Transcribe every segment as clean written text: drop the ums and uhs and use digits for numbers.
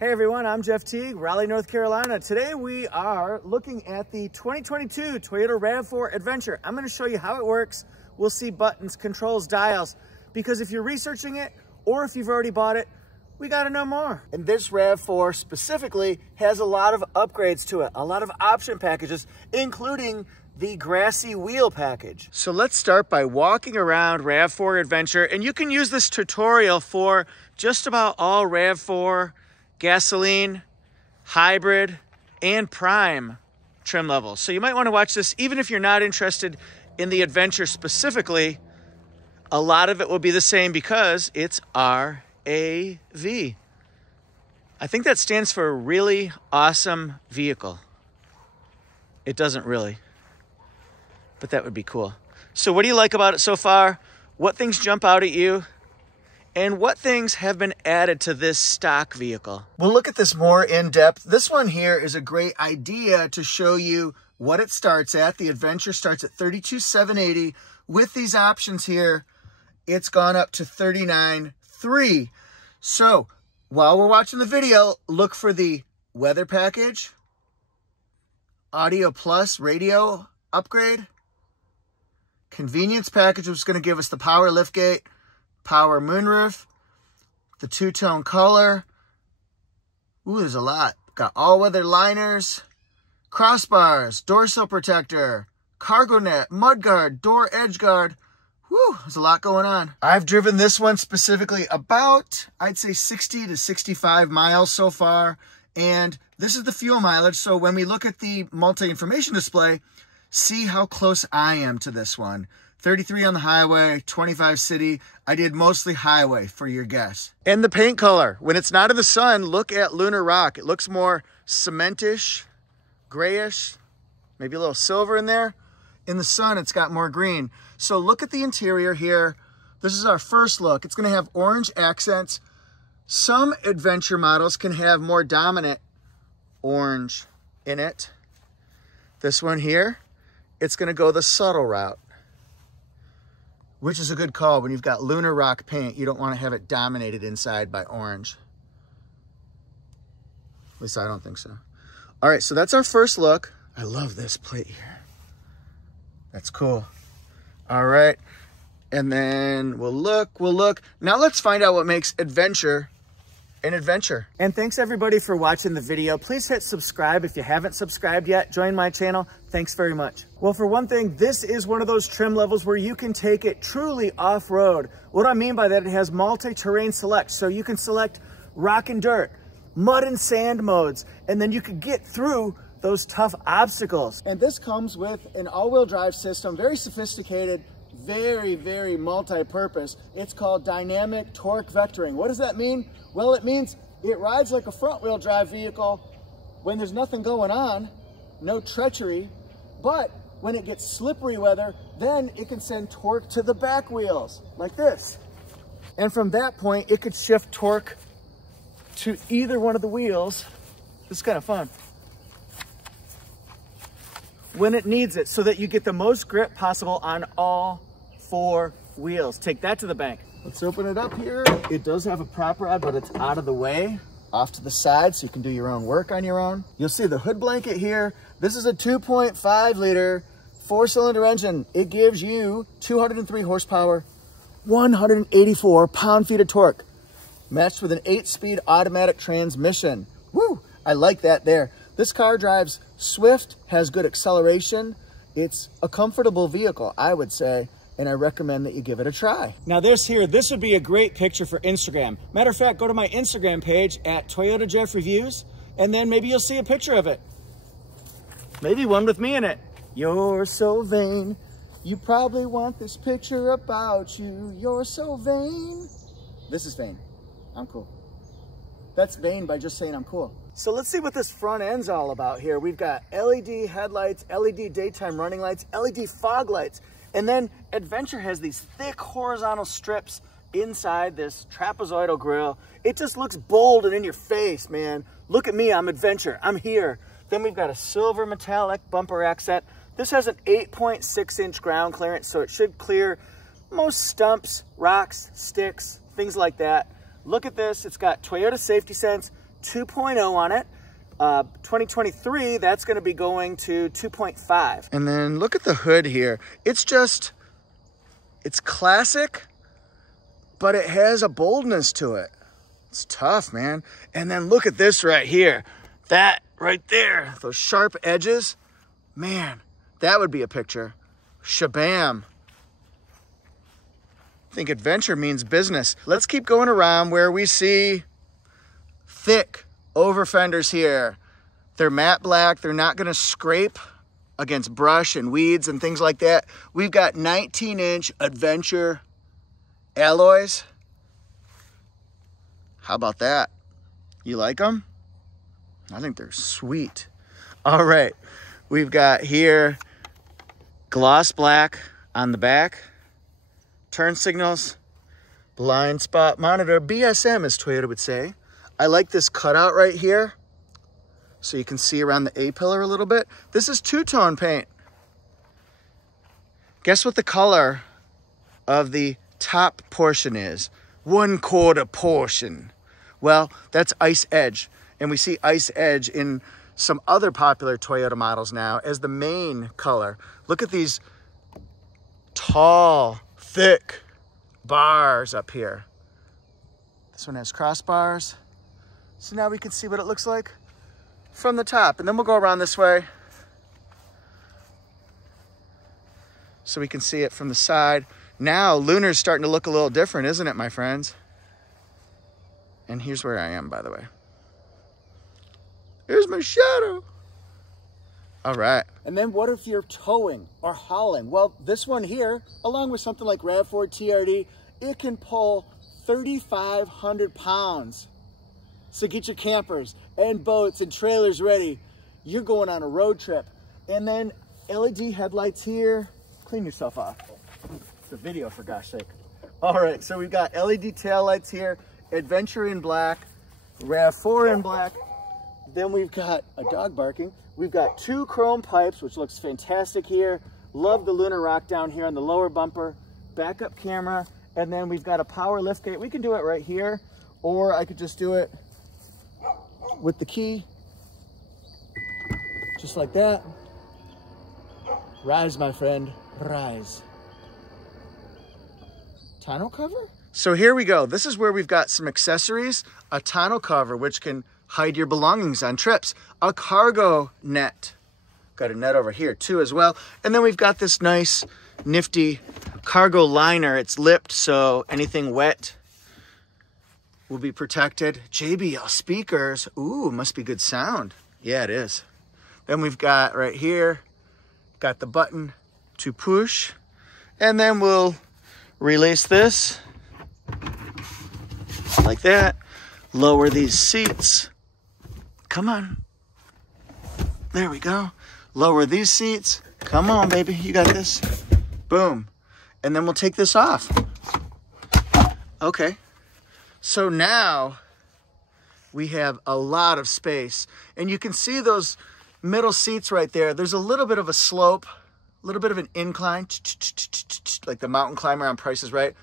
Hey everyone, I'm Jeff Teague, Raleigh, North Carolina. Today we are looking at the 2022 Toyota RAV4 Adventure. I'm going to show you how it works. We'll see buttons, controls, dials, because if you're researching it or if you've already bought it, we got to know more. And this RAV4 specifically has a lot of upgrades to it, a lot of option packages, including the grassy wheel package. So let's start by walking around RAV4 Adventure, and you can use this tutorial for just about all RAV4 gasoline, hybrid, and prime trim levels. So you might want to watch this even if you're not interested in the Adventure specifically. A lot of it will be the same because it's RAV. I think that stands for really awesome vehicle. It doesn't really, but that would be cool. So what do you like about it so far? What things jump out at you? And what things have been added to this stock vehicle? We'll look at this more in depth. This one here is a great idea to show you what it starts at. The Adventure starts at $32,780. With these options here, it's gone up to $39,300. So while we're watching the video, look for the weather package, Audio Plus radio upgrade, convenience package, which is going to give us the power liftgate, power moonroof, the two-tone color. Ooh, there's a lot. Got all-weather liners, crossbars, door sill protector, cargo net, mudguard, door edge guard. Woo, there's a lot going on. I've driven this one specifically about, I'd say 60 to 65 miles so far. And this is the fuel mileage. So when we look at the multi-information display, see how close I am to this one. 33 on the highway, 25 city. I did mostly highway for your guess. And the paint color. When it's not in the sun, look at Lunar Rock. It looks more cementish, grayish, maybe a little silver in there. In the sun, it's got more green. So look at the interior here. This is our first look. It's gonna have orange accents. Some Adventure models can have more dominant orange in it. This one here, it's gonna go the subtle route, which is a good call. When you've got Lunar Rock paint, you don't want to have it dominated inside by orange. At least I don't think so. All right, so that's our first look. I love this plate here. That's cool. All right, and then we'll look. Now let's find out what makes Adventure an adventure. And thanks everybody for watching the video. Please hit subscribe if you haven't subscribed yet. Join my channel. Thanks very much. Well, for one thing, this is one of those trim levels where you can take it truly off-road. What I mean by that, it has multi-terrain select. So you can select rock and dirt, mud and sand modes, and then you can get through those tough obstacles. And this comes with an all-wheel drive system, very sophisticated, very multi-purpose. It's called dynamic torque vectoring. What does that mean? Well, it means it rides like a front-wheel drive vehicle when there's nothing going on, no treachery, but when it gets slippery weather, then it can send torque to the back wheels, like this. And from that point, it could shift torque to either one of the wheels. This is kind of fun. When it needs it, so that you get the most grip possible on all four wheels. Take that to the bank. Let's open it up here. It does have a prop rod, but it's out of the way, off to the side, so you can do your own work on your own. You'll see the hood blanket here. This is a 2.5 liter four-cylinder engine. It gives you 203 horsepower, 184 pound-feet of torque, matched with an 8-speed automatic transmission. Woo! I like that there. This car drives swift, has good acceleration. It's a comfortable vehicle, I would say, and I recommend that you give it a try. Now this would be a great picture for Instagram. Matter of fact, go to my Instagram page at Toyota Jeff Reviews, and then maybe you'll see a picture of it. Maybe one with me in it. You're so vain. You probably want this picture about you. You're so vain. This is vain. I'm cool. That's vain by just saying I'm cool. So let's see what this front end's all about here. We've got LED headlights, LED daytime running lights, LED fog lights, and then Adventure has these thick horizontal strips inside this trapezoidal grille. It just looks bold and in your face, man. Look at me, I'm Adventure, I'm here. Then we've got a silver metallic bumper accent. This has an 8.6-inch ground clearance, so it should clear most stumps, rocks, sticks, things like that. Look at this, it's got Toyota Safety Sense, 2.0 on it. 2023, that's going to be going to 2.5. And then look at the hood here. It's classic, but it has a boldness to it. It's tough, man. And then look at this right here. That right there, those sharp edges, man, that would be a picture. Shabam. I think adventure means business. Let's keep going around where we see thick over fenders here. They're matte black. They're not gonna scrape against brush and weeds and things like that. We've got 19-inch adventure alloys. How about that? You like them? I think they're sweet. All right, we've got here gloss black on the back, turn signals, blind spot monitor, BSM as Toyota would say. I like this cutout right here so you can see around the A-pillar a little bit. This is two-tone paint. Guess what the color of the top portion is? 1/4 portion. Well, that's Ice Edge. And we see Ice Edge in some other popular Toyota models now as the main color. Look at these tall, thick bars up here. This one has crossbars. So now we can see what it looks like from the top. And then we'll go around this way so we can see it from the side. Now Lunar's starting to look a little different, isn't it, my friends? And here's where I am, by the way. Here's my shadow. All right. And then what if you're towing or hauling? Well, this one here, along with something like RAV4 TRD, it can pull 3,500 pounds. So get your campers and boats and trailers ready. You're going on a road trip. And then LED headlights here. Clean yourself off. It's a video, for gosh sake. All right, so we've got LED taillights here, Adventure in black, RAV4 in black. Then we've got a dog barking. We've got 2 chrome pipes, which looks fantastic here. Love the Lunar Rock down here on the lower bumper, backup camera, and then we've got a power lift gate. We can do it right here, or I could just do it with the key, just like that. Rise, my friend, rise. Tonneau cover? So here we go. This is where we've got some accessories, a tonneau cover, which can hide your belongings on trips, a cargo net. Got a net over here too as well. And then we've got this nice, nifty cargo liner. It's lipped, so anything wet will be protected. JBL speakers. Ooh, must be good sound. Yeah, it is. Then we've got right here, got the button to push. And then we'll release this like that. Lower these seats. Come on. There we go. Lower these seats. Come on, baby. You got this. Boom. And then we'll take this off. Okay. So now we have a lot of space. And you can see those middle seats right there. There's a little bit of a slope, a little bit of an incline, like the mountain climber on Price is Right.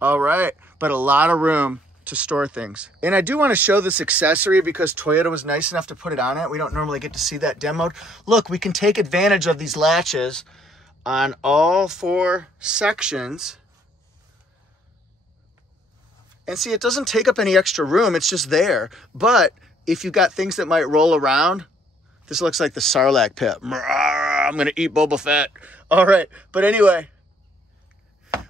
All right, but a lot of room to store things. And I do want to show this accessory because Toyota was nice enough to put it on it. We don't normally get to see that demoed. Look, we can take advantage of these latches on all 4 sections. And see, it doesn't take up any extra room. It's just there. But if you've got things that might roll around, this looks like the Sarlacc pit. I'm going to eat Boba Fett. All right. But anyway,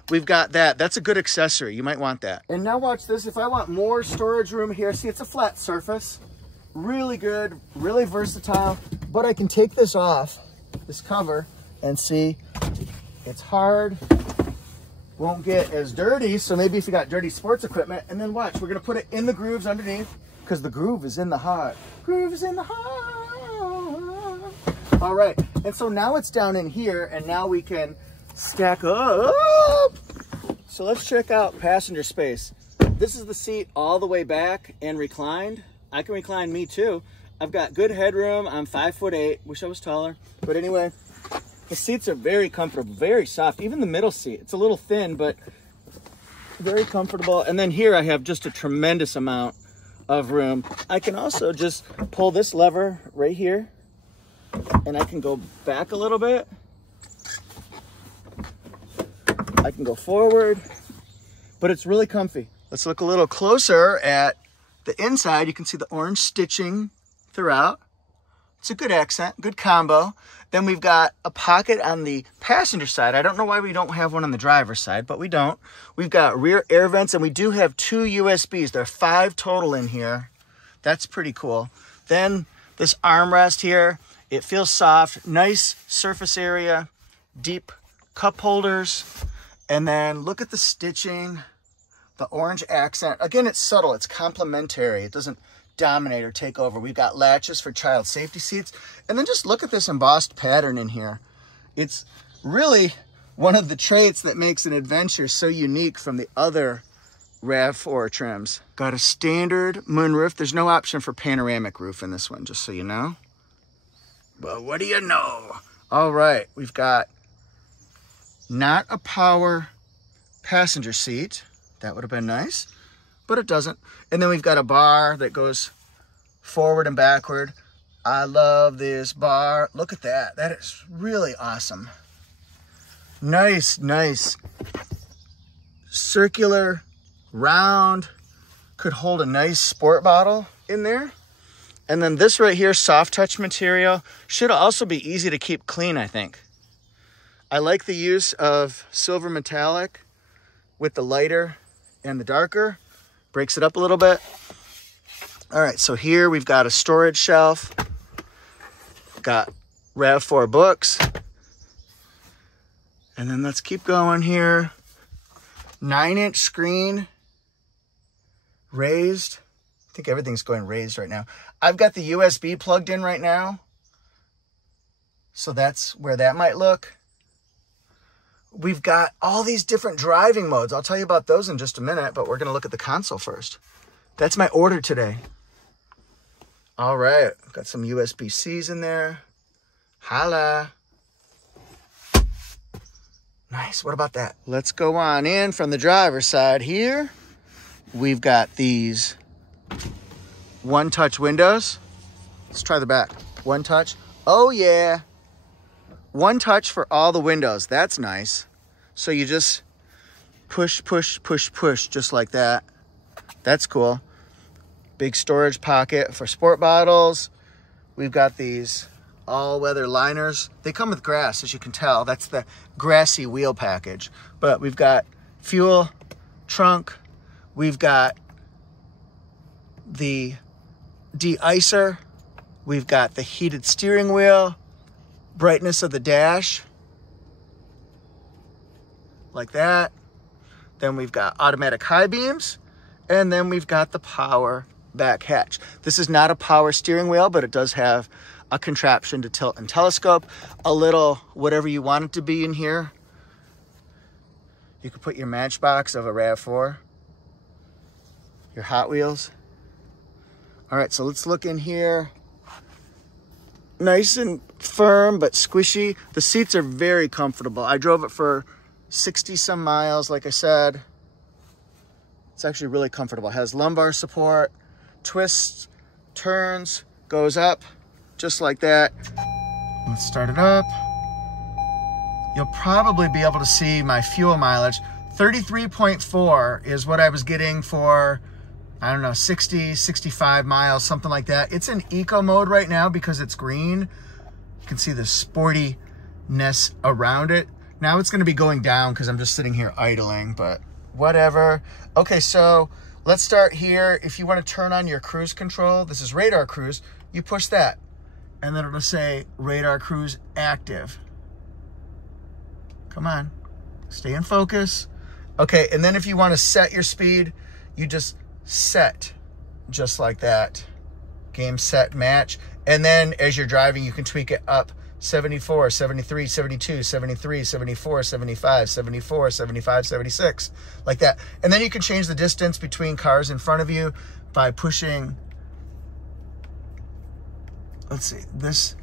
we've got that. That's a good accessory. You might want that. And now watch this. If I want more storage room here, see, it's a flat surface. Really good, really versatile. But I can take this off, this cover, and see, it's hard. Won't get as dirty. So maybe if you got dirty sports equipment, and then watch, we're going to put it in the grooves underneath because the groove is in the heart. Groove is in the heart. All right. And so now it's down in here, and now we can stack up. So let's check out passenger space. This is the seat all the way back and reclined. I can recline me too. I've got good headroom. I'm 5'8". Wish I was taller. But anyway, the seats are very comfortable, very soft. Even the middle seat, it's a little thin, but very comfortable. And then here I have just a tremendous amount of room. I can also just pull this lever right here and I can go back a little bit. I can go forward, but it's really comfy. Let's look a little closer at the inside. You can see the orange stitching throughout. It's a good accent, good combo. Then we've got a pocket on the passenger side. I don't know why we don't have one on the driver's side, but we don't. We've got rear air vents, and we do have 2 USBs. There are 5 total in here. That's pretty cool. Then this armrest here, it feels soft, nice surface area, deep cup holders. And then look at the stitching, the orange accent. Again, it's subtle, it's complementary. It doesn't dominate or take over. We've got latches for child safety seats. And then just look at this embossed pattern in here. It's really one of the traits that makes an Adventure so unique from the other RAV4 trims. Got a standard moonroof. There's no option for panoramic roof in this one, just so you know. Well, what do you know? All right, we've got not a power passenger seat. That would have been nice, but it doesn't. And then we've got a bar that goes forward and backward. I love this bar. Look at that. That is really awesome. Nice, nice. Circular, round, could hold a nice sport bottle in there. And then this right here, soft touch material, should also be easy to keep clean, I think. I like the use of silver metallic with the lighter and the darker. Breaks it up a little bit. All right, so here we've got a storage shelf. Got RAV4 books. And then let's keep going here. 9-inch screen. Raised. I think everything's going raised right now. I've got the USB plugged in right now. So that's where that might look. We've got all these different driving modes. I'll tell you about those in just a minute, but we're going to look at the console first. That's my order today. All right, got some USB-Cs in there. Holla. Nice, what about that? Let's go on in from the driver's side here. We've got these one-touch windows. Let's try the back. One touch. Oh, yeah. One touch for all the windows. That's nice. So you just push, push, push, push, just like that. That's cool. Big storage pocket for sport bottles. We've got these all-weather liners. They come with grass, as you can tell. That's the grassy wheel package. But we've got fuel, trunk. We've got the de-icer. We've got the heated steering wheel. Brightness of the dash, like that. Then we've got automatic high beams, and then we've got the power back hatch. This is not a power steering wheel, but it does have a contraption to tilt and telescope, a little whatever you want it to be in here. You could put your Matchbox of a RAV4, your Hot Wheels. All right, so let's look in here. Nice and firm, but squishy. The seats are very comfortable. I drove it for 60 some miles, like I said. It's actually really comfortable. It has lumbar support, twists, turns, goes up, just like that. Let's start it up. You'll probably be able to see my fuel mileage. 33.4 is what I was getting for, I don't know, 60, 65 miles, something like that. It's in eco mode right now because it's green. You can see the sportiness around it. Now it's gonna be going down because I'm just sitting here idling, but whatever. Okay, so let's start here. If you wanna turn on your cruise control, this is radar cruise, you push that. And then it'll say radar cruise active. Come on, stay in focus. Okay, and then if you wanna set your speed, you just set just like that. Game, set, match. And then as you're driving, you can tweak it up. 74, 73, 72, 73, 74, 75, 74, 75, 76, like that. And then you can change the distance between cars in front of you by pushing, let's see, this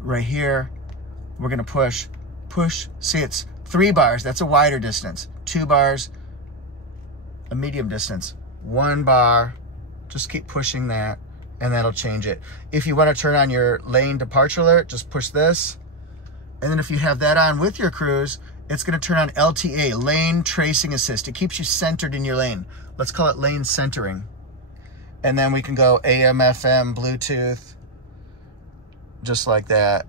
right here. We're gonna push, see, it's 3 bars. That's a wider distance. 2 bars, a medium distance. 1 bar, just keep pushing that, and that'll change it. If you want to turn on your lane departure alert, just push this. And then if you have that on with your cruise, it's going to turn on LTA, lane tracing assist. It keeps you centered in your lane. Let's call it lane centering. And then we can go AM, FM, Bluetooth, just like that.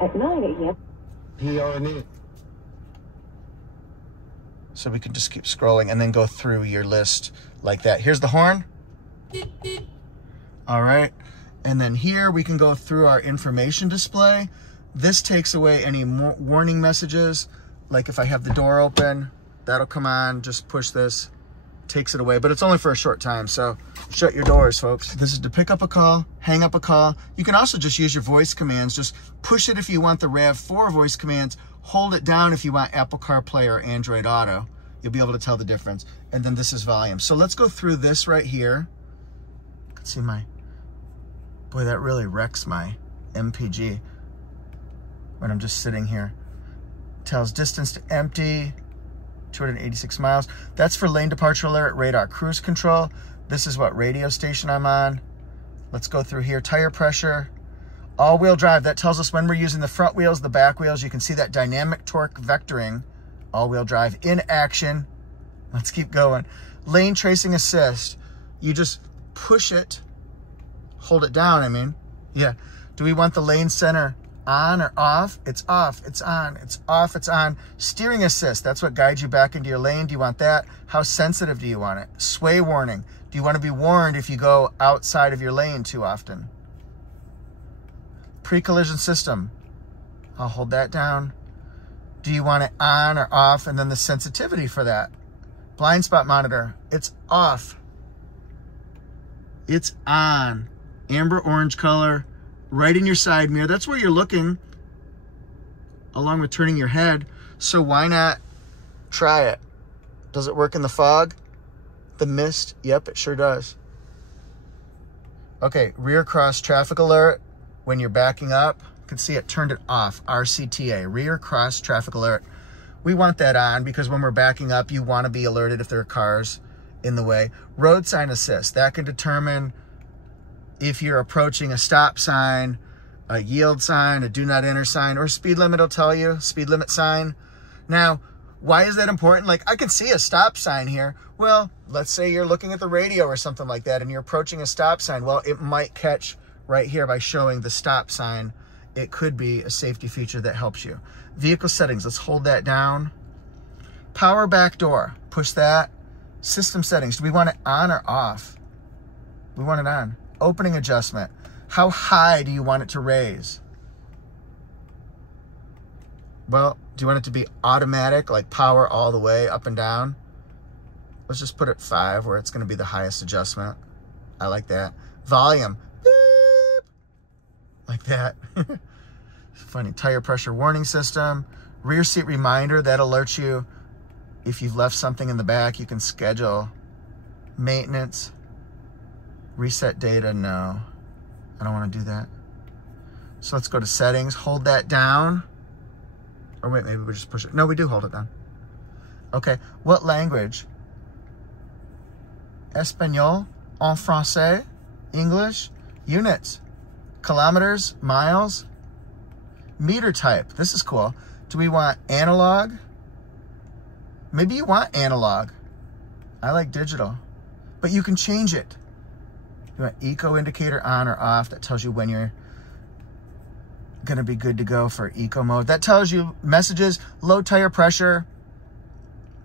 At 9 a.m. So we can just keep scrolling and then go through your list like that. Here's the horn. All right. And then here we can go through our information display. This takes away any warning messages. Like if I have the door open, that'll come on, just push this, takes it away, but it's only for a short time. So shut your doors, folks. This is to pick up a call, hang up a call. You can also just use your voice commands. Just push it if you want the RAV4 voice commands, hold it down if you want Apple CarPlay or Android Auto. You'll be able to tell the difference. And then this is volume. So let's go through this right here. You can see boy, that really wrecks my MPG when I'm just sitting here. Tells distance to empty, 286 miles. That's for lane departure alert, radar cruise control. This is what radio station I'm on. Let's go through here. Tire pressure, all-wheel drive. That tells us when we're using the front wheels, the back wheels. You can see that dynamic torque vectoring. All-wheel drive in action. Let's keep going. Lane tracing assist. You just push it, hold it down, I mean. Yeah. Do we want the lane center on or off? It's off, it's on, it's off, it's on. Steering assist, that's what guides you back into your lane. Do you want that? How sensitive do you want it? Sway warning. Do you want to be warned if you go outside of your lane too often? Pre-collision system. I'll hold that down. Do you want it on or off? And then the sensitivity for that. Blind spot monitor, it's off. It's on. Amber orange color, right in your side mirror. That's where you're looking, along with turning your head. So why not try it? Does it work in the fog? The mist? Yep, it sure does. Okay, rear cross traffic alert. When you're backing up, you can see it turned it off. RCTA, rear cross traffic alert. We want that on because when we're backing up, you want to be alerted if there are cars in the way. Road sign assist, that can determine if you're approaching a stop sign, a yield sign, a do not enter sign, or speed limit will tell you, speed limit sign. Now, why is that important? Like, I can see a stop sign here. Well, let's say you're looking at the radio or something like that and you're approaching a stop sign. Well, it might catch right here by showing the stop sign. It could be a safety feature that helps you. Vehicle settings, let's hold that down. Power back door, push that. System settings, do we want it on or off? We want it on. Opening adjustment, how high do you want it to raise? Well, do you want it to be automatic, like power all the way up and down? Let's just put it 5 where it's going to be the highest adjustment. I like that. Volume, beep, like that. Funny. Tire pressure warning system. Rear seat reminder, that alerts you if you've left something in the back. You can schedule maintenance. Reset data, no. I don't want to do that. So let's go to settings, hold that down. Or wait, maybe we just push it. No, we do hold it down. Okay, what language? Español, en français, English, units, kilometers, miles, meter type. This is cool. Do we want analog? Maybe you want analog. I like digital, but you can change it. You want eco indicator on or off. That tells you when you're going to be good to go for eco mode. That tells you messages, low tire pressure,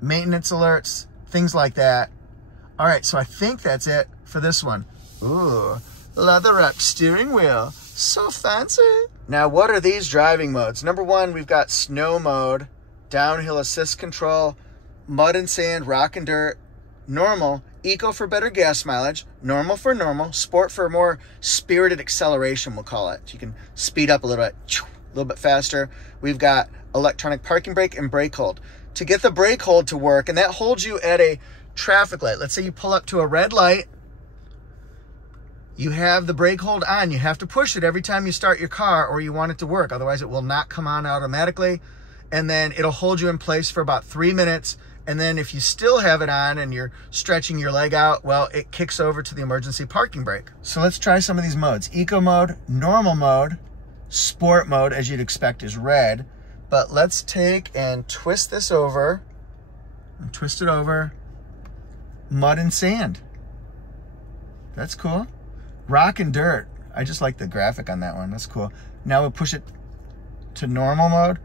maintenance alerts, things like that. All right, so I think that's it for this one. Ooh, leather wrap steering wheel. So fancy. Now, what are these driving modes? Number 1, we've got snow mode, downhill assist control, mud and sand, rock and dirt, normal, eco for better gas mileage, normal for normal, sport for more spirited acceleration, we'll call it. So you can speed up a little bit faster. We've got electronic parking brake and brake hold. To get the brake hold to work, and that holds you at a traffic light. Let's say you pull up to a red light. You have the brake hold on. You have to push it every time you start your car or you want it to work. Otherwise, it will not come on automatically. And then it'll hold you in place for about 3 minutes. And then if you still have it on and you're stretching your leg out, well, it kicks over to the emergency parking brake. So let's try some of these modes. Eco mode, normal mode, sport mode, as you'd expect, is red. But let's take and twist this over. And twist it over. Mud and sand. That's cool. Rock and dirt. I just like the graphic on that one. That's cool. Now we'll push it to normal mode.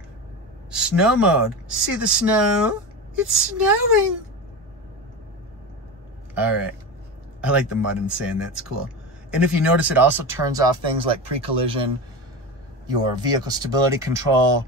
Snow mode. See the snow? It's snowing. All right. I like the mud and sand. That's cool. And if you notice, it also turns off things like pre-collision, your vehicle stability control.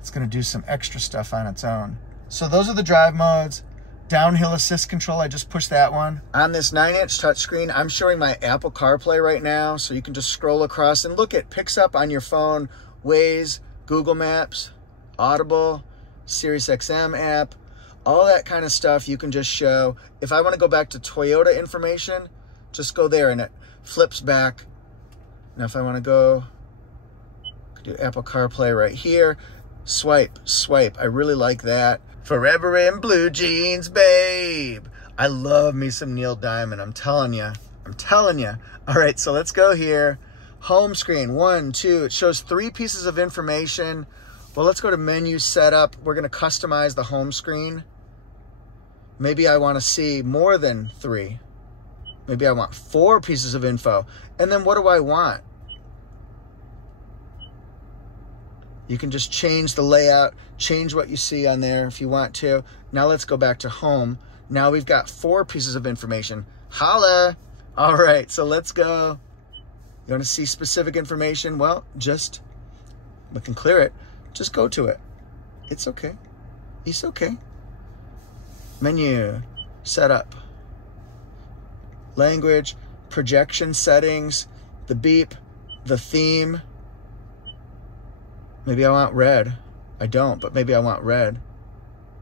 It's going to do some extra stuff on its own. So those are the drive modes. Downhill assist control, I just pushed that one. On this 9-inch touchscreen, I'm showing my Apple CarPlay right now, so you can just scroll across and look, it picks up on your phone Waze, Google Maps, Audible, SiriusXM app, all that kind of stuff you can just show. If I want to go back to Toyota information, just go there and it flips back. Now if I want to go, do Apple CarPlay right here, swipe, swipe. I really like that. Forever in blue jeans, babe. I love me some Neil Diamond. I'm telling you. I'm telling you. All right, so let's go here. Home screen, 1, 2. It shows 3 pieces of information. Well, let's go to menu setup. We're going to customize the home screen. Maybe I want to see more than 3. Maybe I want 4 pieces of info. And then what do I want? You can just change the layout, change what you see on there if you want to. Now let's go back to home. Now we've got 4 pieces of information. Holla! All right, so let's go. You want to see specific information? Well, just, we can clear it. Just go to it. It's okay. It's okay. Menu, setup, language, projection settings, the beep, the theme. Maybe I want red. I don't, but maybe I want red.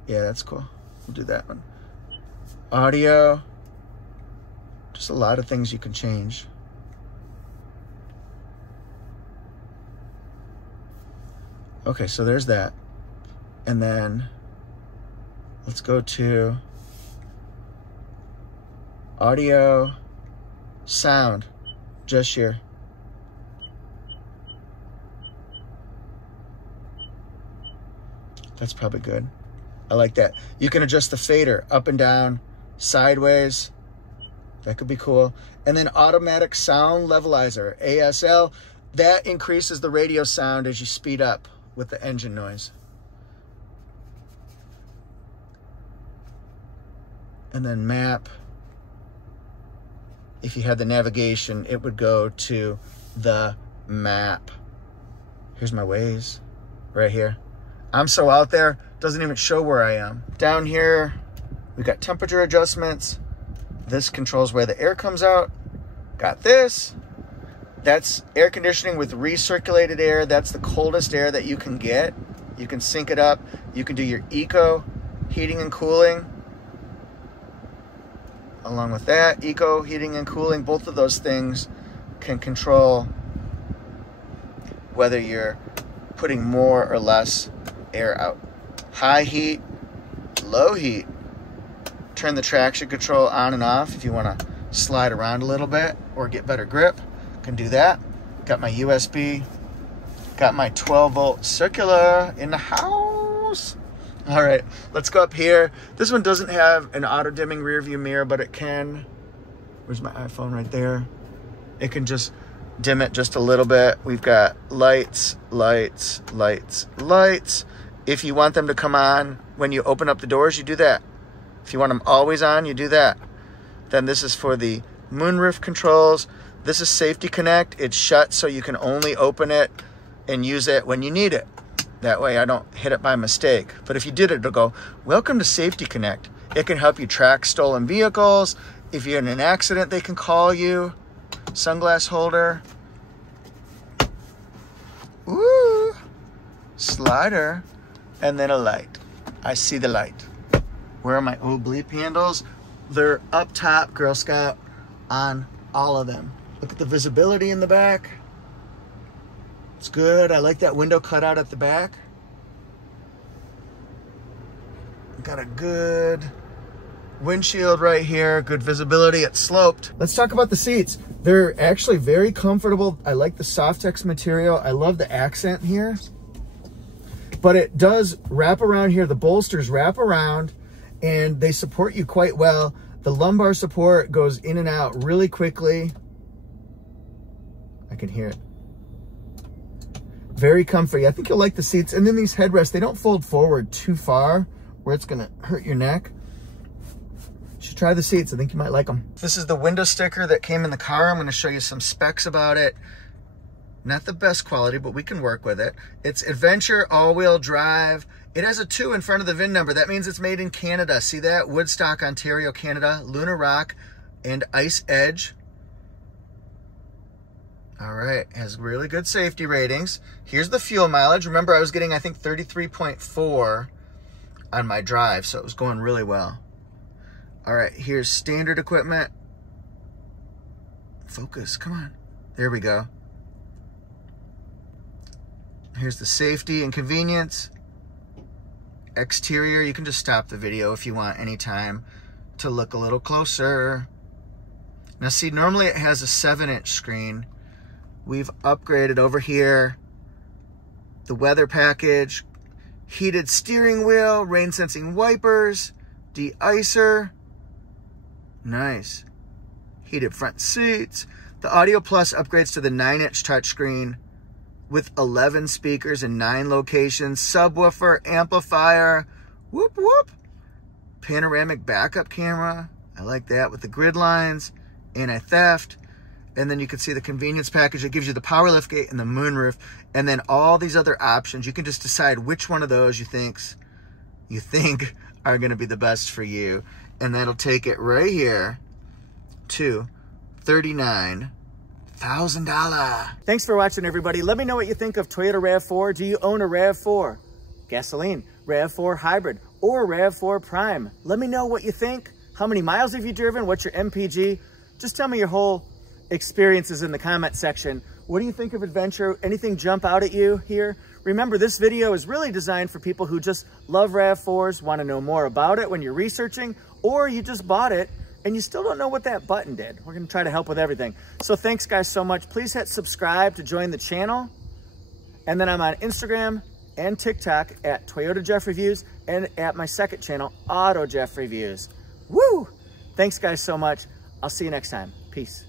Yeah, that's cool. We'll do that one. Audio. Just a lot of things you can change. Okay, so there's that. And then let's go to audio, sound, just here. That's probably good. I like that. You can adjust the fader up and down, sideways. That could be cool. And then automatic sound levelizer, ASL. That increases the radio sound as you speed up with the engine noise. And then map. If you had the navigation, it would go to the map. Here's my Waze right here. I'm so out there, doesn't even show where I am. Down here, we got temperature adjustments. This controls where the air comes out. Got this. That's air conditioning with recirculated air. That's the coldest air that you can get. You can sync it up. You can do your eco heating and cooling. Along with that, eco heating and cooling, both of those things can control whether you're putting more or less air out. High heat, low heat. Turn the traction control on and off if you want to slide around a little bit or get better grip. Can do that. Got my USB. Got my 12-volt circular in the house. All right, let's go up here. This one doesn't have an auto-dimming rear view mirror, but it can. Where's my iPhone right there? It can just dim it just a little bit. We've got lights, lights, lights, lights. If you want them to come on when you open up the doors, you do that. If you want them always on, you do that. Then this is for the moonroof controls. This is Safety Connect. It's shut so you can only open it and use it when you need it. That way I don't hit it by mistake. But if you did it, it'll go, welcome to Safety Connect. It can help you track stolen vehicles. If you're in an accident, they can call you. Sunglass holder. Ooh. Slider. And then a light. I see the light. Where are my old bleep handles? They're up top, Girl Scout, on all of them. Look at the visibility in the back. It's good. I like that window cutout at the back. Got a good windshield right here, good visibility, it's sloped. Let's talk about the seats. They're actually very comfortable. I like the Softex material. I love the accent here. But it does wrap around here. The bolsters wrap around and they support you quite well. The lumbar support goes in and out really quickly. I can hear it. Very comfy. I think you'll like the seats. And then these headrests, they don't fold forward too far where it's gonna hurt your neck. You should try the seats. I think you might like them. This is the window sticker that came in the car. I'm gonna show you some specs about it. Not the best quality, but we can work with it. It's Adventure all-wheel drive. It has a 2 in front of the VIN number. That means it's made in Canada. See that? Woodstock, Ontario, Canada. Lunar Rock and Ice Edge. All right, has really good safety ratings. Here's the fuel mileage. Remember, I was getting, I think, 33.4 on my drive, so it was going really well. All right, here's standard equipment. Focus, come on. There we go. Here's the safety and convenience. Exterior, you can just stop the video if you want anytime to look a little closer. Now see, normally it has a 7-inch screen. We've upgraded over here. The weather package, heated steering wheel, rain sensing wipers, de-icer. Nice. Heated front seats. The Audio Plus upgrades to the 9-inch touchscreen with 11 speakers in 9 locations, subwoofer, amplifier, whoop whoop. Panoramic backup camera. I like that with the grid lines, anti-theft. And then you can see the convenience package. It gives you the power liftgate and the moonroof. And then all these other options. You can just decide which one of those you think are going to be the best for you. And that'll take it right here to $39,000. Thanks for watching, everybody. Let me know what you think of Toyota RAV4. Do you own a RAV4 gasoline, RAV4 Hybrid, or RAV4 Prime? Let me know what you think. How many miles have you driven? What's your MPG? Just tell me your whole experiences in the comment section. What do you think of Adventure? Anything jump out at you here? Remember, this video is really designed for people who just love RAV4s, want to know more about it when you're researching, or you just bought it and you still don't know what that button did. We're going to try to help with everything. So thanks, guys, so much. Please hit subscribe to join the channel. And then I'm on Instagram and TikTok at Toyota Jeff Reviews and at my second channel, Auto Jeff Reviews. Woo! Thanks, guys, so much. I'll see you next time. Peace.